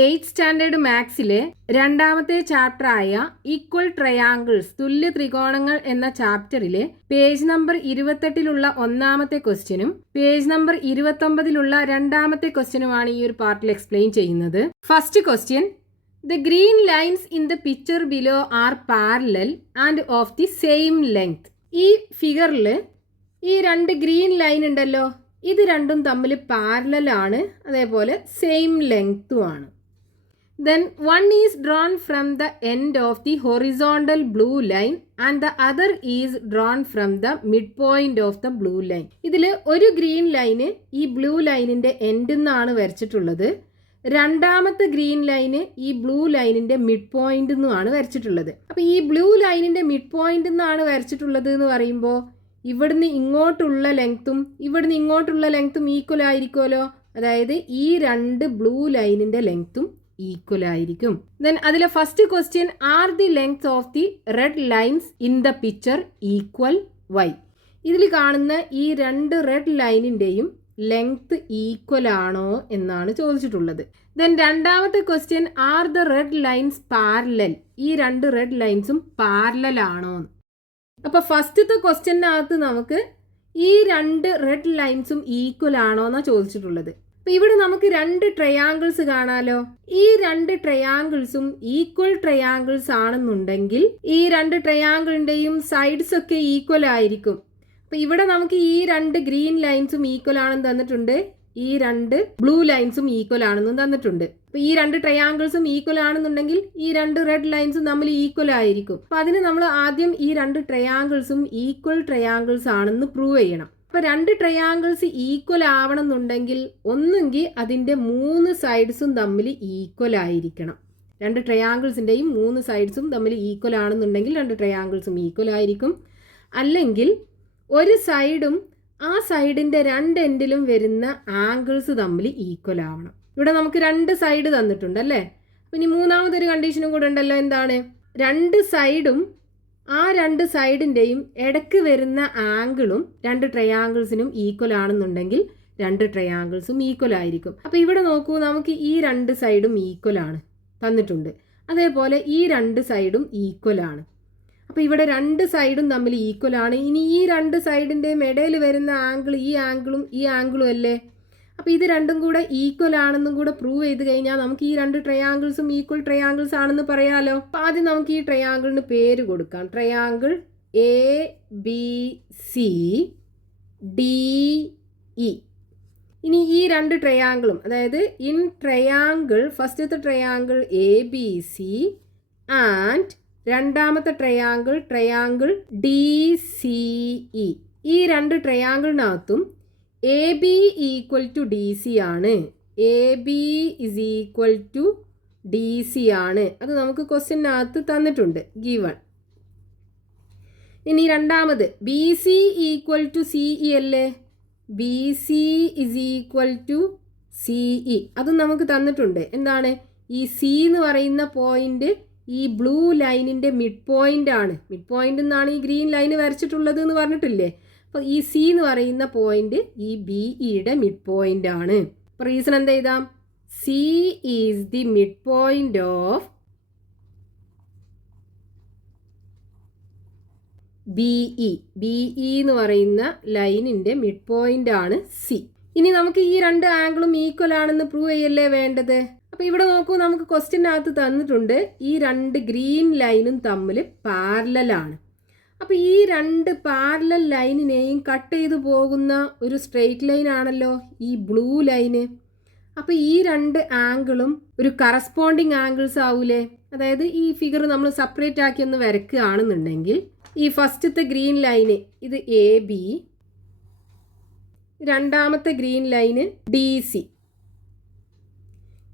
8th standard മാത്സിലെ രണ്ടാമത്തെ ചാപ്റ്ററായ equal triangles തുല്യ ത്രികോണങ്ങൾ എന്ന ചാപ്റ്ററിലെ പേജ് നമ്പർ 28 ഒന്നാമത്തെ ക്വസ്റ്റ്യനും പേജ് നമ്പർ 29 രണ്ടാമത്തെ ക്വസ്റ്റ്യനുമാണ് ഈ ഒരു പാർട്ടിൽ എക്സ്പ്ലെയിൻ ചെയ്യുന്നത്. First question, the green lines in the picture below are parallel and of the same length. ഈ ഫിഗറിൽ ഈ രണ്ട് ഗ്രീൻ ലൈൻ ഉണ്ടല്ലോ, ഇത് രണ്ടും തമ്മിൽ പാരലൽ ആണ്, അതേപോലെ സെയിം ലെങ്ത്തും ആണ്. Then one is drawn from the end of the horizontal blue line and the other is drawn from the midpoint of the blue line. ഇതിൽ ഒരു ഗ്രീൻ ലൈന് ഈ ബ്ലൂ ലൈനിൻ്റെ എൻഡിൽ നിന്നാണ് വരച്ചിട്ടുള്ളത്. രണ്ടാമത്തെ ഗ്രീൻ ലൈന് ഈ ബ്ലൂ ലൈനിൻ്റെ മിഡ് പോയിന്റിൽ നിന്നുമാണ് വരച്ചിട്ടുള്ളത്. അപ്പോൾ ഈ ബ്ലൂ ലൈനിൻ്റെ മിഡ് പോയിന്റിൽ നിന്നാണ് വരച്ചിട്ടുള്ളത് എന്ന് പറയുമ്പോൾ ഇവിടുന്ന് ഇങ്ങോട്ടുള്ള ലെങ്ത്തും ഇവിടുന്ന് ഇങ്ങോട്ടുള്ള ലെങ്ത്തും ഈക്വൽ ആയിരിക്കുമല്ലോ. അതായത് ഈ രണ്ട് ബ്ലൂ ലൈനിൻ്റെ ലെങ്ത്തും ഈക്വൽ ആയിരിക്കും. ദെൻ അതിലെ first question, are the length of the red lines in the picture equal why. ഇതിൽ കാണുന്ന ഈ രണ്ട് റെഡ് ലൈനിൻ്റെയും ലെങ്ത് ഈക്വൽ ആണോ എന്നാണ് ചോദിച്ചിട്ടുള്ളത്. ദെൻ രണ്ടാമത്തെ question, are the red lines parallel. ഈ രണ്ട് റെഡ് ലൈൻസും പാരലൽ ആണോ. അപ്പോൾ ഫസ്റ്റത്തെ ക്വസ്റ്റ്യനകത്ത് നമുക്ക് ഈ രണ്ട് റെഡ് ലൈൻസും ഈക്വൽ ആണോ എന്നാണ് ചോദിച്ചിട്ടുള്ളത്. അപ്പോൾ ഇവിടെ നമുക്ക് രണ്ട് ട്രയാങ്കിൾസ് കാണാലോ. ഈ രണ്ട് ട്രയാങ്കിൾസും ഈക്വൽ ട്രയാങ്കിൾസ് ആണെന്നുണ്ടെങ്കിൽ ഈ രണ്ട് ട്രയാങ്കിളിൻ്റെയും സൈഡ്സ് ഒക്കെ ഈക്വൽ ആയിരിക്കും. അപ്പോൾ ഇവിടെ നമുക്ക് ഈ രണ്ട് ഗ്രീൻ ലൈൻസും ഈക്വൽ ആണെന്ന് തന്നിട്ടുണ്ട്, ഈ രണ്ട് ബ്ലൂ ലൈൻസും ഈക്വൽ ആണെന്നും തന്നിട്ടുണ്ട്. അപ്പോൾ ഈ രണ്ട് ട്രയാങ്കിൾസും ഈക്വൽ ആണെന്നുണ്ടെങ്കിൽ ഈ രണ്ട് റെഡ് ലൈൻസും തമ്മിൽ ഈക്വൽ ആയിരിക്കും. അപ്പോൾ അതിന് നമ്മൾ ആദ്യം ഈ രണ്ട് ട്രയാങ്കിൾസും ഈക്വൽ ട്രയാങ്കിൾസ് ആണെന്ന് പ്രൂവ് ചെയ്യണം. അപ്പോൾ രണ്ട് ട്രയാങ്കിൾസ് ഈക്വൽ ആവണമെന്നുണ്ടെങ്കിൽ ഒന്നുകിൽ അതിൻ്റെ മൂന്ന് സൈഡ്സും തമ്മിൽ ഈക്വൽ ആയിരിക്കണം. രണ്ട് ട്രയാങ്കിൾസിൻ്റെയും മൂന്ന് സൈഡ്സും തമ്മിൽ ഈക്വൽ ആണെന്നുണ്ടെങ്കിൽ രണ്ട് ട്രയാങ്കിൾസും ഈക്വൽ ആയിരിക്കും. അല്ലെങ്കിൽ ഒരു സൈഡും ആ സൈഡിൻ്റെ രണ്ട് എൻഡിലും വരുന്ന ആംഗിൾസ് തമ്മിൽ ഈക്വൽ ആവണം. ഇവിടെ നമുക്ക് രണ്ട് സൈഡ് തന്നിട്ടുണ്ട് അല്ലേ. അപ്പം ഇനി മൂന്നാമതൊരു കണ്ടീഷനും കൂടെ ഉണ്ടല്ലോ. എന്താണ്? രണ്ട് സൈഡും ആ രണ്ട് സൈഡിൻ്റെയും ഇടയ്ക്ക് വരുന്ന ആംഗിളും രണ്ട് ട്രയാങ്കിൾസിനും ഈക്വൽ ആണെന്നുണ്ടെങ്കിൽ രണ്ട് ട്രയാങ്കിൾസും ഈക്വൽ ആയിരിക്കും. അപ്പോൾ ഇവിടെ നോക്കൂ, നമുക്ക് ഈ രണ്ട് സൈഡും ഈക്വൽ ആണ് തന്നിട്ടുണ്ട്, അതേപോലെ ഈ രണ്ട് സൈഡും ഈക്വൽ ആണ്. അപ്പോൾ ഇവിടെ രണ്ട് സൈഡും തമ്മിൽ ഈക്വൽ ആണ്. ഇനി ഈ രണ്ട് സൈഡിൻ്റെയും ഇടയിൽ വരുന്ന ആംഗിൾ ഈ ആംഗിളും അല്ലേ. അപ്പോൾ ഇത് രണ്ടും കൂടെ ഈക്വൽ ആണെന്നും കൂടെ പ്രൂവ് ചെയ്ത് കഴിഞ്ഞാൽ നമുക്ക് ഈ രണ്ട് ട്രയാങ്കിൾസും ഈക്വൽ ട്രയാങ്കിൾസ് ആണെന്ന് പറയാലോ. അപ്പോൾ ആദ്യം നമുക്ക് ഈ ട്രയാങ്കിളിന് പേര് കൊടുക്കാം. Triangle ABC DE. ഇനി ഈ രണ്ട് ട്രയാങ്കിളും, അതായത് ഇൻ ട്രയാങ്കിൾ ഫസ്റ്റത്തെ ട്രയാങ്കിൾ ABC ആൻഡ് രണ്ടാമത്തെ ട്രയാങ്കിൾ DCE. ഈ രണ്ട് ട്രയാങ്കിളിനകത്തും AB ഈക്വൽ ടു DC ആണ്. AB is equal to DC ആണ്. അത് നമുക്ക് ക്വസ്റ്റ്യനകത്ത് തന്നിട്ടുണ്ട്, ഗിവൺ. ഇനി രണ്ടാമത് BC ഈക്വൽ ടു CE അല്ലേ. BC is equal to CE അതും നമുക്ക് തന്നിട്ടുണ്ട്. എന്താണ്? ഈ C എന്ന് പറയുന്ന പോയിന്റ് ഈ ബ്ലൂ ലൈനിൻ്റെ മിഡ് പോയിന്റ് ആണ്. മിഡ് പോയിന്റ് എന്നാണ് ഈ ഗ്രീൻ ലൈന് വരച്ചിട്ടുള്ളത് എന്ന് പറഞ്ഞിട്ടില്ലേ. അപ്പോൾ ഈ C എന്ന് പറയുന്ന പോയിന്റ് ഈ BEയുടെ മിഡ് പോയിന്റ് ആണ്. അപ്പോൾ റീസൺ എന്താ എഴുതാം? C is the mid point of BE. BE എന്ന് പറയുന്ന ലൈനിൻ്റെ മിഡ് പോയിന്റ് ആണ് C. ഇനി നമുക്ക് ഈ രണ്ട് ആംഗിളും ഈക്വൽ ആണെന്ന് പ്രൂവ് ചെയ്യല്ലേ വേണ്ടത്. അപ്പോൾ ഇവിടെ നോക്കൂ, നമുക്ക് ക്വസ്റ്റ്യനകത്ത് തന്നിട്ടുണ്ട് ഈ രണ്ട് ഗ്രീൻ ലൈനും തമ്മിൽ പാരലൽ ആണ്. അപ്പോൾ ഈ രണ്ട് പാരലൽ ലൈനിനെയും കട്ട് ചെയ്തു പോകുന്ന ഒരു സ്ട്രെയിറ്റ് ലൈൻ ആണല്ലോ ഈ ബ്ലൂ ലൈന്. അപ്പോൾ ഈ രണ്ട് ആംഗിളും ഒരു കറസ്പോണ്ടിങ് ആംഗിൾസ് ആവൂലേ. അതായത് ഈ ഫിഗർ നമ്മൾ സെപ്പറേറ്റ് ആക്കി ഒന്ന് വരയ്ക്കുകയാണെന്നുണ്ടെങ്കിൽ ഈ ഫസ്റ്റത്തെ ഗ്രീൻ ലൈന് ഇത് AB, രണ്ടാമത്തെ ഗ്രീൻ ലൈന് DC.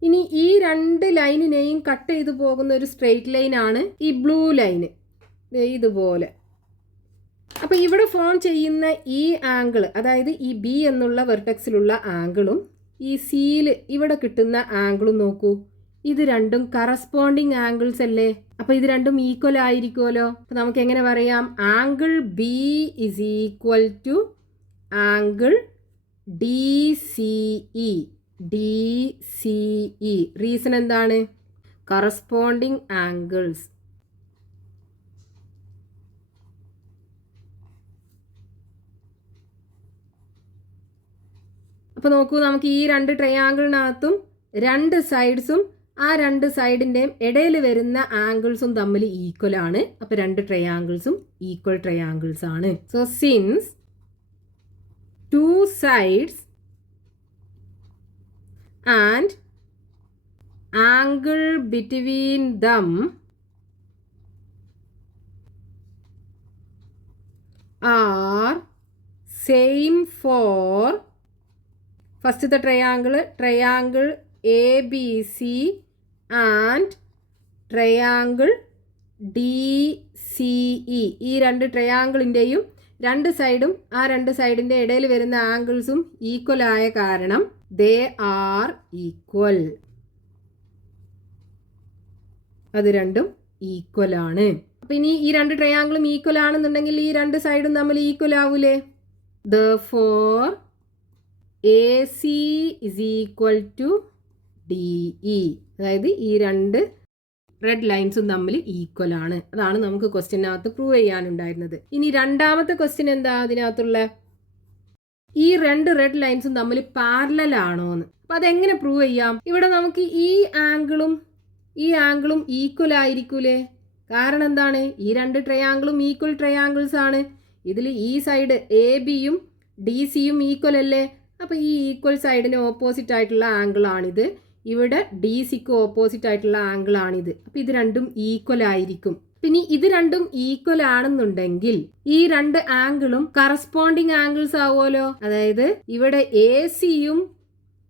ഇനി ഈ രണ്ട് ലൈനിനെയും കട്ട് ചെയ്തു പോകുന്ന ഒരു സ്ട്രെയിറ്റ് ലൈൻ ആണ് ഈ ബ്ലൂ ലൈന്, ഇതുപോലെ. അപ്പോൾ ഇവിടെ ഫോം ചെയ്യുന്ന ഈ ആംഗിൾ, അതായത് ഈ B എന്നുള്ള വെർട്ടെക്സിലുള്ള ആംഗിളും ഈ Cയിൽ ഇവിടെ കിട്ടുന്ന ആംഗിളും നോക്കൂ, ഇത് രണ്ടും കറസ്പോണ്ടിങ് ആംഗിൾസ് അല്ലേ. അപ്പോൾ ഇത് രണ്ടും ഈക്വൽ ആയിരിക്കുമല്ലോ. അപ്പോൾ നമുക്ക് എങ്ങനെ പറയാം? ആംഗിൾ B is equal to angle DCE. DCE. Reason എന്താണ്? Corresponding angles. അപ്പോൾ നോക്കൂ, നമുക്ക് ഈ രണ്ട് ട്രയാങ്കിളിനകത്തും രണ്ട് സൈഡ്സും ആ രണ്ട് സൈഡിൻ്റെയും ഇടയിൽ വരുന്ന ആംഗിൾസും തമ്മിൽ ഈക്വൽ ആണ്. അപ്പോൾ രണ്ട് ട്രയാങ്കിൾസും ഈക്വൽ ട്രയാങ്കിൾസ് ആണ്. So since two sides and angle between them are same for ഫസ്റ്റത്തെ triangle ABC and triangle DCE. ഈ രണ്ട് ട്രയാങ്കിളിൻ്റെയും രണ്ട് സൈഡും ആ രണ്ട് സൈഡിൻ്റെ ഇടയിൽ വരുന്ന ആംഗിൾസും ഈക്വൽ ആയ കാരണം ദേ ആർ ഈക്വൽ. അത് രണ്ടും ഈക്വൽ ആണ്. അപ്പം ഇനി ഈ രണ്ട് ട്രയാങ്കിളും ഈക്വൽ ആണെന്നുണ്ടെങ്കിൽ ഈ രണ്ട് സൈഡും തമ്മിൽ ഈക്വൽ ആവൂലേ? Therefore AC is equal to DE. അതായത് ഈ രണ്ട് റെഡ് ലൈൻസും തമ്മിൽ ഈക്വൽ ആണ്. അതാണ് നമുക്ക് ക്വസ്റ്റ്യനകത്ത് പ്രൂവ് ചെയ്യാനുണ്ടായിരുന്നത്. ഇനി രണ്ടാമത്തെ ക്വസ്റ്റ്യൻ എന്താ അതിനകത്തുള്ള? ഈ രണ്ട് റെഡ് ലൈൻസും തമ്മിൽ പാരലൽ ആണോ എന്ന്. അപ്പം അതെങ്ങനെ പ്രൂവ് ചെയ്യാം? ഇവിടെ നമുക്ക് ഈ ആംഗിളും ഈക്വൽ ആയിരിക്കൂലേ? കാരണം എന്താണ്? ഈ രണ്ട് ട്രയാങ്കിളും ഈക്വൽ ട്രയാങ്കിൾസ് ആണ്. ഇതിൽ ഈ സൈഡ് ABയും DCയും ഈക്വൽ അല്ലേ? അപ്പോൾ ഈ ഈക്വൽ സൈഡിന് ഓപ്പോസിറ്റ് ആയിട്ടുള്ള ആംഗിൾ ആണിത്. ഇവിടെ DCക്ക് ഓപ്പോസിറ്റ് ആയിട്ടുള്ള ആംഗിൾ ആണിത്. അപ്പോൾ ഇത് രണ്ടും ഈക്വൽ ആയിരിക്കും. പിന്നെ ഇത് രണ്ടും ഈക്വൽ ആണെന്നുണ്ടെങ്കിൽ ഈ രണ്ട് ആംഗിളും കറസ്പോണ്ടിങ് ആംഗിൾസ് ആവുമല്ലോ. അതായത് ഇവിടെ ACയും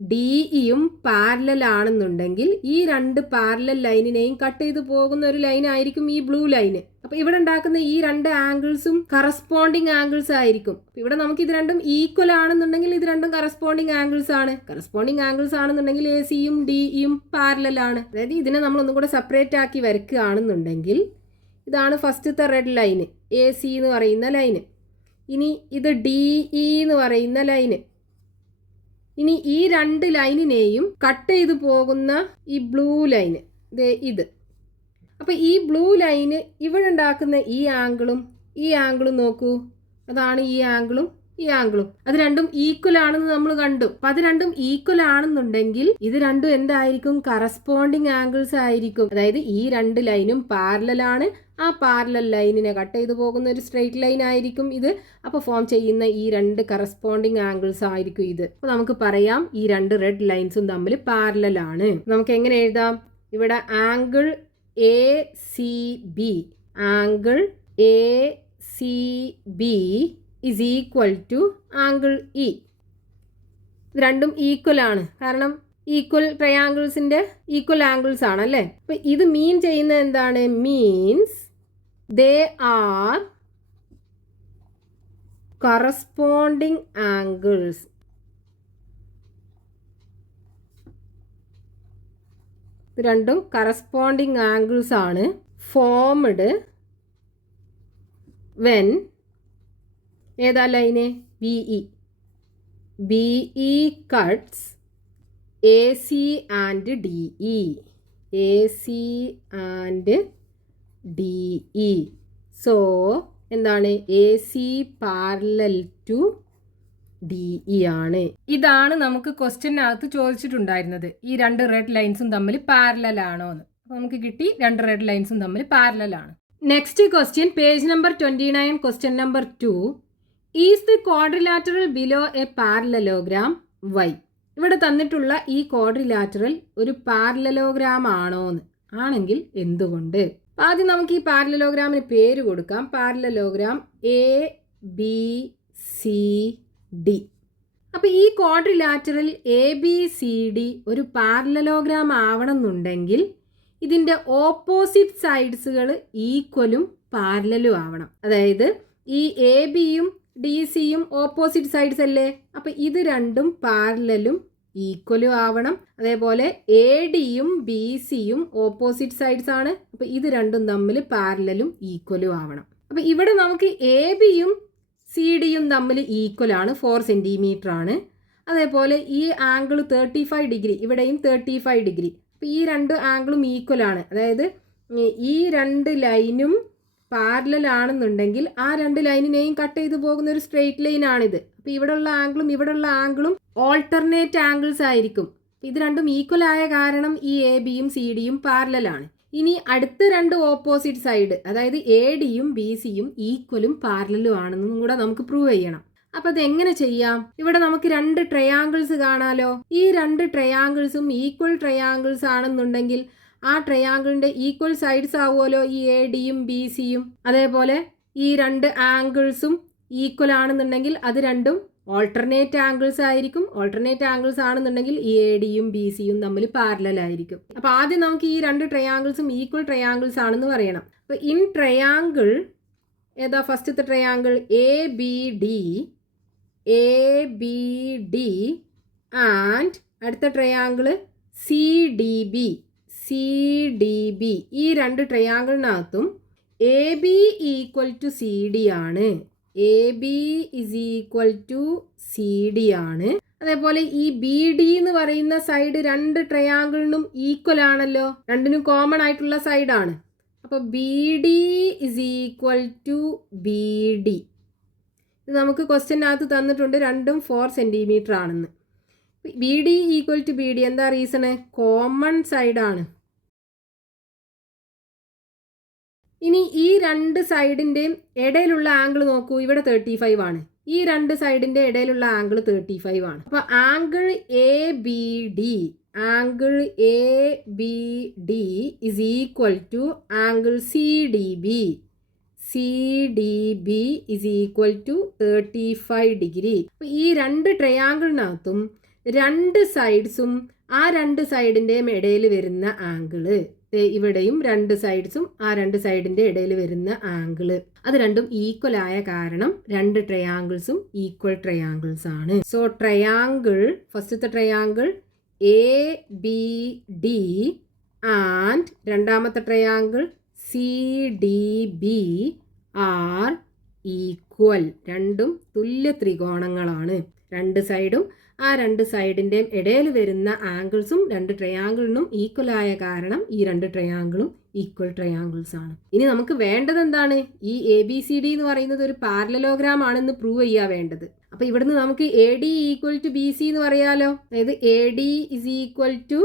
DEയും പാരലൽ ആണെന്നുണ്ടെങ്കിൽ ഈ രണ്ട് പാരലൽ ലൈനിനെയും കട്ട് ചെയ്ത് പോകുന്ന ഒരു ലൈൻ ആയിരിക്കും ഈ ബ്ലൂ ലൈന്. അപ്പൊ ഇവിടെ ഉണ്ടാക്കുന്ന ഈ രണ്ട് ആംഗിൾസും കറസ്പോണ്ടിങ് ആംഗിൾസ് ആയിരിക്കും. ഇവിടെ നമുക്ക് ഇത് രണ്ടും ഈക്വൽ ആണെന്നുണ്ടെങ്കിൽ ഇത് രണ്ടും കറസ്പോണ്ടിങ് ആംഗിൾസ് ആണ്. കറസ്പോണ്ടിങ് ആംഗിൾസ് ആണെന്നുണ്ടെങ്കിൽ ACയും DEയും പാരലൽ ആണ്. അതായത് ഇതിനെ നമ്മൾ ഒന്നും കൂടെ സെപ്പറേറ്റ് ആക്കി വരയ്ക്കുകയാണെന്നുണ്ടെങ്കിൽ ഇതാണ് ഫസ്റ്റത്തെ റെഡ് ലൈന്, AC എന്ന് പറയുന്ന ലൈന്. ഇനി ഇത് DE എന്ന് പറയുന്ന ലൈന്. ഇനി ഈ രണ്ട് ലൈനിനെയും കട്ട് ചെയ്ത് പോകുന്ന ഈ ബ്ലൂ ലൈന് ഇത്. അപ്പോൾ ഈ ബ്ലൂ ലൈന് ഇവിടെ ഉണ്ടാക്കുന്ന ഈ ആംഗിളും നോക്കൂ, അതാണ് ഈ ആംഗിളും. അത് രണ്ടും ഈക്വൽ ആണെന്ന് നമ്മൾ കണ്ടു. അപ്പം അത് രണ്ടും ഈക്വൽ ആണെന്നുണ്ടെങ്കിൽ ഇത് രണ്ടും എന്തായിരിക്കും? കറസ്പോണ്ടിങ് ആംഗിൾസ് ആയിരിക്കും. അതായത് ഈ രണ്ട് ലൈനും പാരലൽ ആണ്. ആ പാരലൽ ലൈനിനെ കട്ട് ചെയ്ത് പോകുന്ന ഒരു സ്ട്രെയിറ്റ് ലൈൻ ആയിരിക്കും ഇത്. അപ്പോൾ ഫോം ചെയ്യുന്ന ഈ രണ്ട് കറസ്പോണ്ടിങ് ആംഗിൾസ് ആയിരിക്കും ഇത്. അപ്പോൾ നമുക്ക് പറയാം ഈ രണ്ട് റെഡ് ലൈൻസും തമ്മിൽ പാരലൽ ആണ്. നമുക്ക് എങ്ങനെ എഴുതാം? ഇവിടെ angle ACB is equal to angle E. ഇത് രണ്ടും ഈക്വൽ ആണ്. കാരണം ഈക്വൽ ട്രയാങ്കിൾസിന്റെ ഈക്വൽ ആംഗിൾസ് ആണല്ലേ. അപ്പൊ ഇത് മീൻ ചെയ്യുന്നത് എന്താണ്? Means they R corresponding angles. ഇത് രണ്ടും കറസ്പോണ്ടിങ് ആംഗിൾസ് ആണ്. ഫോംഡ് വെൻ ഏതാ line? BE cuts AC and DE. So എന്താണ്? AC പാരലൽ ടു DE ആണ്. ഇതാണ് നമുക്ക് ക്വസ്റ്റ്യനകത്ത് ചോദിച്ചിട്ടുണ്ടായിരുന്നത്. ഈ രണ്ട് റെഡ് ലൈൻസും തമ്മിൽ പാരലൽ ആണോ എന്ന്. അപ്പോൾ നമുക്ക് കിട്ടി രണ്ട് റെഡ് ലൈൻസും തമ്മിൽ പാരലൽ ആണ്. Next question, page number 29, question number 2. Is the quadrilateral below A parallelogram Y? ഇവിടെ തന്നിട്ടുള്ള ഈ ക്വാഡ്രിലാറ്ററൽ ഒരു പാരലലോഗ്രാം ആണോ എന്ന്. ആണെങ്കിൽ എന്തുകൊണ്ട്? ആദ്യം നമുക്ക് ഈ പാരലലോഗ്രാമിന് പേര് കൊടുക്കാം. Parallelogram ABCD. അപ്പോൾ ഈ ക്വാഡ്രിലാറ്ററൽ ABCD ഒരു പാരലലോഗ്രാം ആവണം എന്നുണ്ടെങ്കിൽ ഇതിൻ്റെ ഓപ്പോസിറ്റ് സൈഡ്സുകൾ ഈക്വലും പാരലലും ആവണം. അതായത് ഈ ABയും DCയും ഓപ്പോസിറ്റ് സൈഡ്സ് അല്ലേ. അപ്പം ഇത് രണ്ടും പാരലലും ഈക്വലും ആവണം. അതേപോലെ ADയും BCയും ഓപ്പോസിറ്റ് സൈഡ്സ് ആണ്. അപ്പം ഇത് രണ്ടും തമ്മിൽ പാരലലും ഈക്വലും ആവണം. അപ്പം ഇവിടെ നമുക്ക് ABയും CDയും തമ്മിൽ ഈക്വൽ ആണ്, 4 സെൻറ്റിമീറ്റർ ആണ്. അതേപോലെ ഈ ആംഗിൾ 35 ഡിഗ്രി, ഇവിടെയും 35 ഡിഗ്രി. അപ്പോൾ ഈ രണ്ട് ആംഗിളും ഈക്വലാണ്. അതായത് ഈ രണ്ട് ലൈനും പാരലൽ ആണെന്നുണ്ടെങ്കിൽ ആ രണ്ട് ലൈനിനെയും കട്ട് ചെയ്ത് പോകുന്ന ഒരു സ്ട്രെയിറ്റ് ലൈൻ ആണിത്. അപ്പോൾ ഇവിടെയുള്ള ആംഗിളും ഓൾട്ടർനേറ്റ് ആംഗിൾസ് ആയിരിക്കും. ഇത് രണ്ടും ഈക്വൽ ആയ കാരണം ഈ എ ബിയും സി ഡിയും പാരലലാണ്. ഇനി അടുത്ത രണ്ട് ഓപ്പോസിറ്റ് സൈഡ്, അതായത് എ ഡിയും ബി സിയും ഈക്വലും പാരലലും ആണെന്നും കൂടെ നമുക്ക് പ്രൂവ് ചെയ്യണം. അപ്പൊ അത് എങ്ങനെ ചെയ്യാം? ഇവിടെ നമുക്ക് രണ്ട് ട്രയാങ്കിൾസ് കാണാലോ. ഈ രണ്ട് ട്രയാങ്കിൾസും ഈക്വൽ ട്രയാങ്കിൾസ് ആണെന്നുണ്ടെങ്കിൽ ആ ട്രയാങ്കിളിന്റെ ഈക്വൽ സൈഡ്സ് ആവുമല്ലോ ഈ എ ഡിയും ബി സിയും. അതേപോലെ ഈ രണ്ട് ആംഗിൾസും ഈക്വൽ ആണെന്നുണ്ടെങ്കിൽ അത് രണ്ടും ഓൾട്ടർനേറ്റ് ആംഗിൾസ് ആയിരിക്കും. ഓൾട്ടർനേറ്റ് ആംഗിൾസ് ആണെന്നുണ്ടെങ്കിൽ ഈ എ ഡിയും ബി സിയും തമ്മിൽ പാരലൽ ആയിരിക്കും. അപ്പൊ ആദ്യം നമുക്ക് ഈ രണ്ട് ട്രയാങ്കിൾസും ഈക്വൽ ട്രയാങ്കിൾസ് ആണെന്ന് പറയണം. അപ്പൊ ഇൻ ട്രയാങ്കിൾ ഏതാ ഫസ്റ്റത്തെ triangle? A B D and അടുത്ത ട്രയാങ്കിൾ സി ഡി ബി. ഈ രണ്ട് ട്രയാങ്കിളിനകത്തും A B equal to C D ആണ്. അതേപോലെ ഈ ബി ഡി എന്ന് പറയുന്ന സൈഡ് രണ്ട് ട്രയാങ്കിളിനും ഈക്വൽ ആണല്ലോ, രണ്ടിനും കോമൺ ആയിട്ടുള്ള സൈഡാണ്. അപ്പോൾ B D is equal to B D. ഇത് നമുക്ക് ക്വസ്റ്റ്യനകത്ത് തന്നിട്ടുണ്ട്, രണ്ടും 4 സെൻറ്റിമീറ്റർ ആണെന്ന്. B D equal to B D എന്താ റീസണ്? കോമൺ സൈഡാണ്. ഇനി ഈ രണ്ട് സൈഡിൻ്റെയും ഇടയിലുള്ള ആംഗിൾ നോക്കൂ, ഇവിടെ 35 ആണ്. ഈ രണ്ട് സൈഡിൻ്റെ ഇടയിലുള്ള ആംഗിൾ 35 ആണ്. അപ്പോൾ angle A B D is equal to angle C D B is equal to 35 degree. അപ്പോൾ ഈ രണ്ട് ട്രയാങ്കിളിനകത്തും രണ്ട് സൈഡ്സും ആ രണ്ട് സൈഡിൻ്റെയും ഇടയിൽ വരുന്ന ആംഗിള്, ഇവിടെയും രണ്ട് സൈഡ്സും ആ രണ്ട് സൈഡിൻ്റെ ഇടയിൽ വരുന്ന ആംഗിള്, അത് രണ്ടും ഈക്വൽ ആയ കാരണം രണ്ട് ട്രയാങ്കിൾസും ഈക്വൽ ട്രയാങ്കിൾസ് ആണ്. സോ ട്രയാങ്കിൾ, ഫസ്റ്റത്തെ triangle A B D and രണ്ടാമത്തെ triangle C D B are equal. രണ്ടും തുല്യ ത്രികോണങ്ങളാണ്. രണ്ട് സൈഡും ആ രണ്ട് സൈഡിൻ്റെയും ഇടയിൽ വരുന്ന ആംഗിൾസും രണ്ട് ട്രയാങ്കിളിനും ഈക്വൽ ആയ കാരണം ഈ രണ്ട് ട്രയാങ്കിളും ഈക്വൽ ട്രയാങ്കിൾസ് ആണ്. ഇനി നമുക്ക് വേണ്ടത് എന്താണ്? ഈ എ ബി സി ഡി എന്ന് പറയുന്നത് ഒരു പാരലലോഗ്രാം ആണെന്ന് പ്രൂവ് ചെയ്യാൻ വേണ്ടത്. അപ്പോൾ ഇവിടുന്ന് നമുക്ക് A D equal to B C എന്ന് പറയാലോ. അതായത് A D is equal to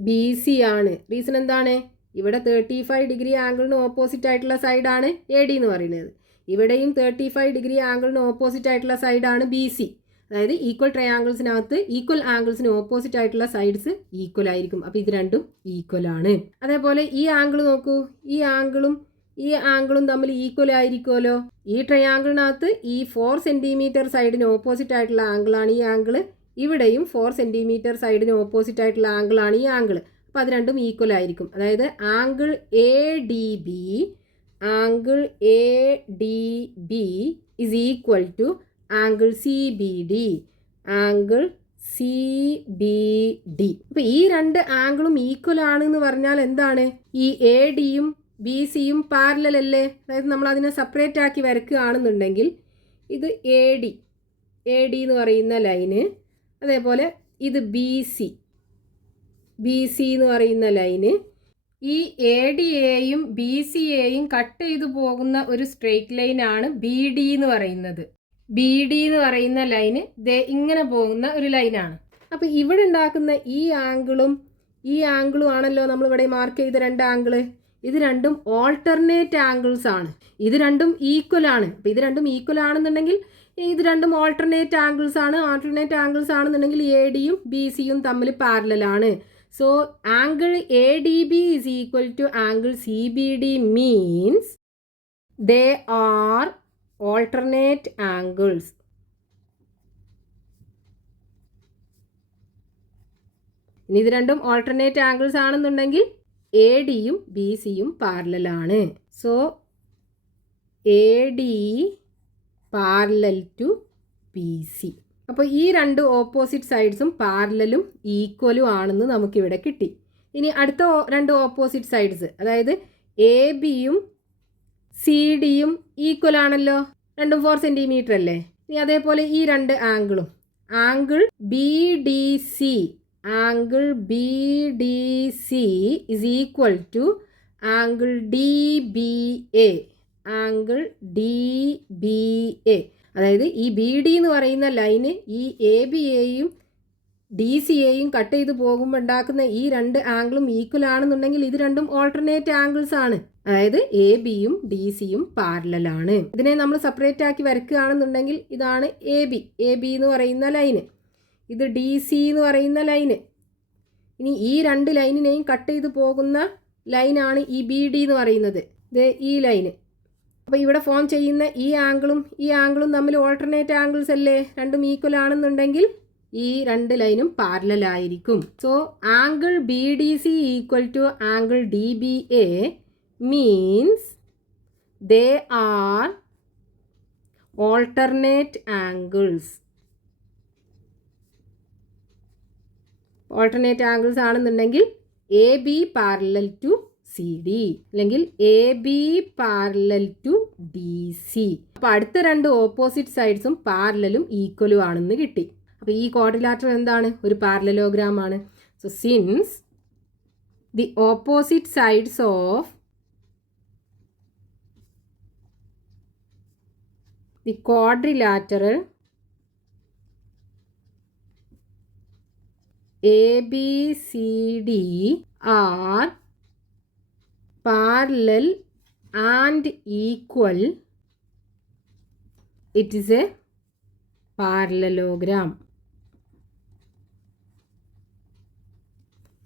B C ആണ്. റീസൺ എന്താണ്? ഇവിടെ 35 ഡിഗ്രി ആംഗിളിന് ഓപ്പോസിറ്റ് ആയിട്ടുള്ള സൈഡാണ് എ ഡി എന്ന് പറയുന്നത്. ഇവിടെയും 35 ഡിഗ്രി ആംഗിളിന് ഓപ്പോസിറ്റ് ആയിട്ടുള്ള സൈഡാണ് ബി സി. അതായത് ഈക്വൽ ട്രയാങ്കിൾസിനകത്ത് ഈക്വൽ ആംഗിൾസിന് ഓപ്പോസിറ്റ് ആയിട്ടുള്ള സൈഡ്സ് ഈക്വൽ ആയിരിക്കും. അപ്പോൾ ഇത് രണ്ടും ഈക്വൽ ആണ്. അതേപോലെ ഈ ആംഗിൾ നോക്കൂ, ഈ ആംഗിളും തമ്മിൽ ഈക്വൽ ആയിരിക്കുമല്ലോ. ഈ ട്രയാങ്കിളിനകത്ത് ഈ 4 സെൻറ്റിമീറ്റർ സൈഡിന് ഓപ്പോസിറ്റ് ആയിട്ടുള്ള ആംഗിളാണ് ഈ ആംഗിൾ. ഇവിടെയും 4 സെൻറ്റിമീറ്റർ സൈഡിന് ഓപ്പോസിറ്റ് ആയിട്ടുള്ള ആംഗിളാണ് ഈ ആംഗിൾ. അപ്പോൾ അത് രണ്ടും ഈക്വൽ ആയിരിക്കും. അതായത് angle A D B is equal to angle C B D. അപ്പോൾ ഈ രണ്ട് ആംഗിളും ഈക്വൽ ആണെന്ന് പറഞ്ഞാൽ എന്താണ്? ഈ എ ഡിയും ബി സിയും പാരലൽ അല്ലേ? അതായത് നമ്മൾ അതിനെ സെപ്പറേറ്റ് ആക്കി വരയ്ക്കുകയാണെന്നുണ്ടെങ്കിൽ ഇത് എ ഡി എന്ന് പറയുന്ന ലൈന്, അതേപോലെ ഇത് ബി സി എന്ന് പറയുന്ന ലൈന്. ഈ എ ഡിയെയും ബി സിയെയും കട്ട് ചെയ്തു പോകുന്ന ഒരു സ്ട്രെയിറ്റ് ലൈനാണ് ബി ഡി എന്ന് പറയുന്നത്. ബി ഡി എന്ന് പറയുന്ന ലൈന് ഇങ്ങനെ പോകുന്ന ഒരു ലൈനാണ്. അപ്പോൾ ഇവിടെ ഉണ്ടാക്കുന്ന ഈ ആംഗിളും ആണല്ലോ നമ്മളിവിടെ മാർക്ക് ചെയ്ത രണ്ട് ആംഗിള്. ഇത് രണ്ടും ഓൾട്ടർനേറ്റ് ആംഗിൾസ് ആണ്. ഇത് രണ്ടും ഈക്വൽ ആണ്. അപ്പോൾ ഇത് രണ്ടും ഈക്വൽ ആണെന്നുണ്ടെങ്കിൽ ഇത് രണ്ടും ഓൾട്ടർനേറ്റ് ആംഗിൾസ് ആണ്. ഓൾട്ടർനേറ്റ് ആംഗിൾസ് ആണെന്നുണ്ടെങ്കിൽ എ ഡിയും ബി സിയും തമ്മിൽ പാരലലാണ്. So angle ADB is equal to angle CBD means they are alternate angles. ഇനി ഇത് രണ്ടും ഓൾട്ടർനേറ്റ് ആംഗിൾസ് ആണെന്നുണ്ടെങ്കിൽ എ ഡിയും ബി സിയും പാരലലാണ്. So A D parallel to B C. അപ്പോൾ ഈ രണ്ട് ഓപ്പോസിറ്റ് സൈഡ്സും പാരലലും ഈക്വലും ആണെന്ന് നമുക്കിവിടെ കിട്ടി. ഇനി അടുത്ത രണ്ട് ഓപ്പോസിറ്റ് സൈഡ്സ്, അതായത് എ ബിയും സി ഡിയും ഈക്വൽ ആണല്ലോ, രണ്ടും 4 സെൻറ്റിമീറ്റർ അല്ലേ. ഇനി അതേപോലെ ഈ രണ്ട് ആംഗിളും, angle B D C, angle B D C is equal to angle D B A, angle D B A. അതായത് ഈ ബി ഡി എന്ന് പറയുന്ന ലൈന് ഈ എ ബി എയും ഡി സി എയും കട്ട് ചെയ്ത് പോകുമ്പോൾ ഉണ്ടാക്കുന്ന ഈ രണ്ട് ആംഗിളും ഈക്വൽ ആണെന്നുണ്ടെങ്കിൽ ഇത് രണ്ടും ഓൾട്ടർനേറ്റ് ആംഗിൾസ് ആണ്. അതായത് എ ബിയും ഡി സിയും പാരലലാണ്. ഇതിനെ നമ്മൾ സെപ്പറേറ്റ് ആക്കി വരയ്ക്കുകയാണെന്നുണ്ടെങ്കിൽ ഇതാണ് എ ബി എന്ന് പറയുന്ന ലൈന്, ഇത് ഡി സി എന്ന് പറയുന്ന ലൈന്. ഇനി ഈ രണ്ട് ലൈനിനെയും കട്ട് ചെയ്ത് പോകുന്ന ലൈനാണ് ഈ ബി ഡി എന്ന് പറയുന്നത്, ഇത് ഈ ലൈന്. അപ്പോൾ ഇവിടെ ഫോം ചെയ്യുന്ന ഈ ആംഗിളും തമ്മിൽ ഓൾട്ടർനേറ്റ് ആംഗിൾസ് അല്ലേ, രണ്ടും ഈക്വൽ ആണെന്നുണ്ടെങ്കിൽ ഈ രണ്ട് ലൈനും പാരലൽ ആയിരിക്കും. So angle B D C equal to angle D B A means they are alternate angles. Alternate angles ആണെന്നുണ്ടെങ്കിൽ A B parallel to C D അല്ലെങ്കിൽ A B parallel to D C. അപ്പോൾ അടുത്ത രണ്ട് opposite സൈഡ്സും പാരലലും ഈക്വലും ആണെന്ന് കിട്ടി. അപ്പോൾ ഈ quadrilateral എന്താണ്, ഒരു പാരലലോഗ്രാം ആണ്. So since the opposite sides of the quadrilateral ABCD are parallel and equal, it is a parallelogram.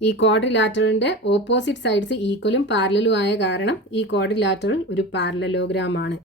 ഈ ക്വാഡ്രിലാറ്ററലിൻ്റെ ഓപ്പോസിറ്റ് സൈഡ്സ് ഈക്വലും പാരലലും ആയ കാരണം ഈ ക്വാഡ്രിലാറ്ററൽ ഒരു പാരലലോഗ്രാം ആണ്.